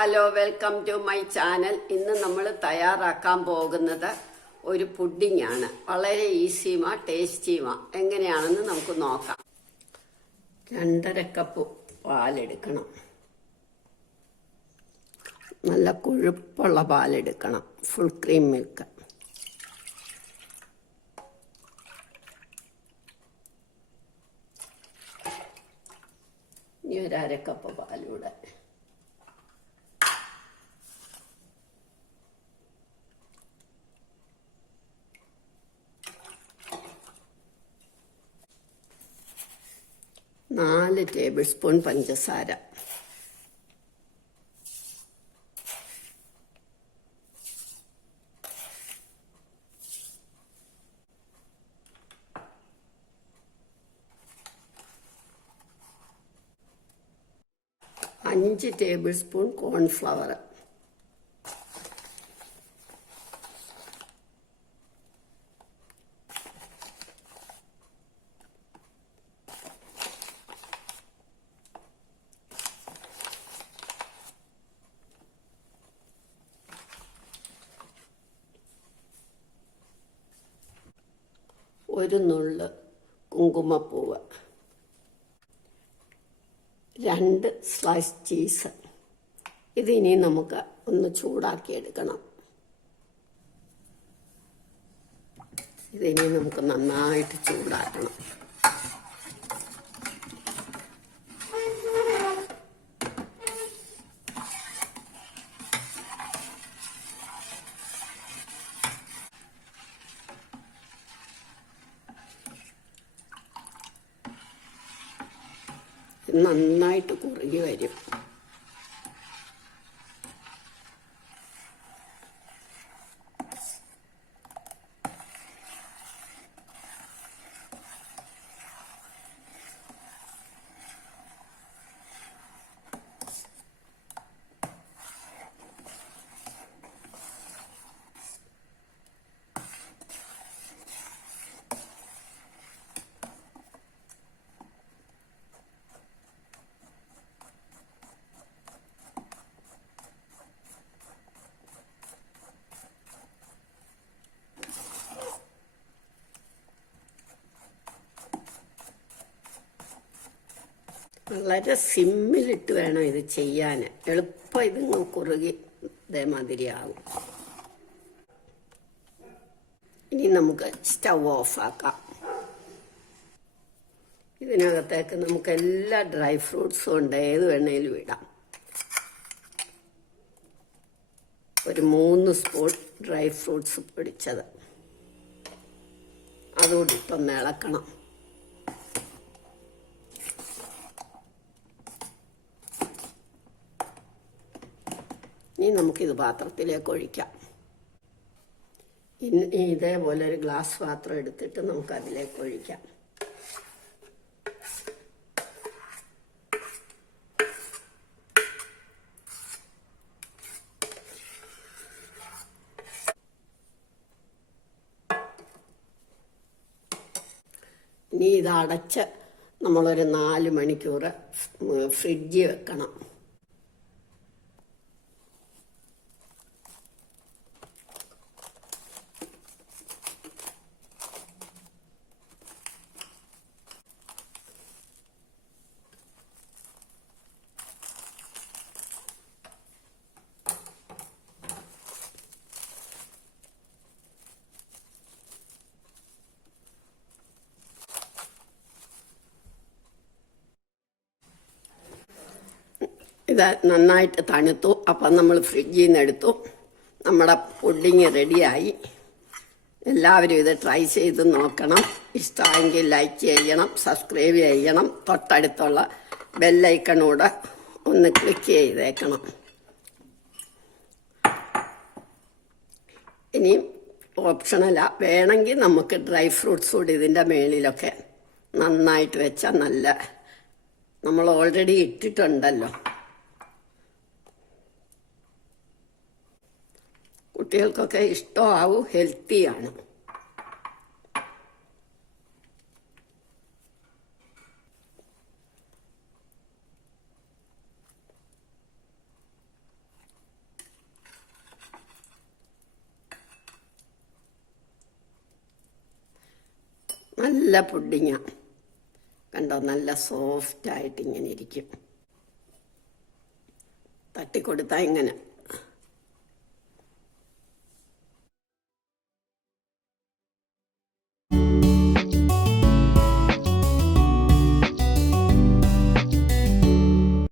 Hello, welcome to my channel. ഇന്ന് നമ്മൾ തയ്യാറാക്കാൻ പോകുന്നത് ഒരു പുഡിംഗ് ആണ്. വളരെ ഈസിയുമാ ടേസ്റ്റിയുമാ. എങ്ങനെയാണെന്ന് നമുക്ക് നോക്കാം. 2.5 കപ്പ് പാലെടുക്കണം. നല്ല കൊഴുപ്പുള്ള പാലെടുക്കണം. Full cream milk. ഇനി ഒരു 1/2 കപ്പ് പാലൂടെ. നാല് ടേബിൾ സ്പൂൺ പഞ്ചസാര. അഞ്ച് ടേബിൾ സ്പൂൺ കോൺഫ്ലവർ. ഒരു നുള്ള് കുങ്കുമപ്പൂവ്. 2 സ്ലൈസ് ചീസ്. ഇതിനി നമുക്ക് ഒന്ന് ചൂടാക്കിയെടുക്കണം. ഇതിനി നമുക്ക് നന്നായിട്ട് ചൂടാക്കണം. നന്നായിട്ട് കുറുകി വരും. വളരെ സിമ്മിലിട്ട് വേണം ഇത് ചെയ്യാൻ. എളുപ്പം ഇതിങ്ങ് കുറുകി ഇതേമാതിരിയാവും. ഇനി നമുക്ക് സ്റ്റവ് ഓഫാക്കാം. ഇതിനകത്തേക്ക് നമുക്ക് എല്ലാ ഡ്രൈ ഫ്രൂട്ട്സും ഉണ്ട്. ഏത് വേണേലും ഇടാം. ഒരു 3 സ്പൂൺ ഡ്രൈ ഫ്രൂട്ട്സ് പൊടിച്ചത് അതുകൂടി ഇട്ടൊന്ന് ഇളക്കണം. ഇനി നമുക്കിത് പാത്രത്തിലേക്ക് ഒഴിക്കാം. ഇതേപോലെ ഒരു ഗ്ലാസ് പാത്രം എടുത്തിട്ട് നമുക്ക് അതിലേക്ക് ഒഴിക്കാം. ഇനി ഇത് അടച്ച് നമ്മളൊരു 4 മണിക്കൂർ ഫ്രിഡ്ജിൽ വെക്കണം. ഇത് നന്നായിട്ട് തണുത്തു. അപ്പം നമ്മൾ ഫ്രിഡ്ജിൽ നിന്ന് എടുത്തു. നമ്മുടെ പുഡിങ് റെഡിയായി. എല്ലാവരും ഇത് ട്രൈ ചെയ്ത് നോക്കണം. ഇഷ്ടമെങ്കിൽ ലൈക്ക് ചെയ്യണം, സബ്സ്ക്രൈബ് ചെയ്യണം. തൊട്ടടുത്തുള്ള ബെല്ലൈക്കണൂടെ ഒന്ന് ക്ലിക്ക് ചെയ്തേക്കണം. ഇനിയും ഓപ്ഷനല്ല, വേണമെങ്കിൽ നമുക്ക് ഡ്രൈ ഫ്രൂട്ട്സ് കൂടി ഇതിൻ്റെ മേളിലൊക്കെ നന്നായിട്ട് വെച്ചാൽ നല്ല. നമ്മൾ ഓൾറെഡി ഇട്ടിട്ടുണ്ടല്ലോ. കുട്ടികൾക്കൊക്കെ ഇഷ്ടമാവും. ഹെൽത്തിയാണ്. നല്ല പുഡിങ്ങാണ്. കണ്ടോ, നല്ല സോഫ്റ്റായിട്ട് ഇങ്ങനെ ഇരിക്കും. തട്ടിക്കൊടുത്താൽ ഇങ്ങനെ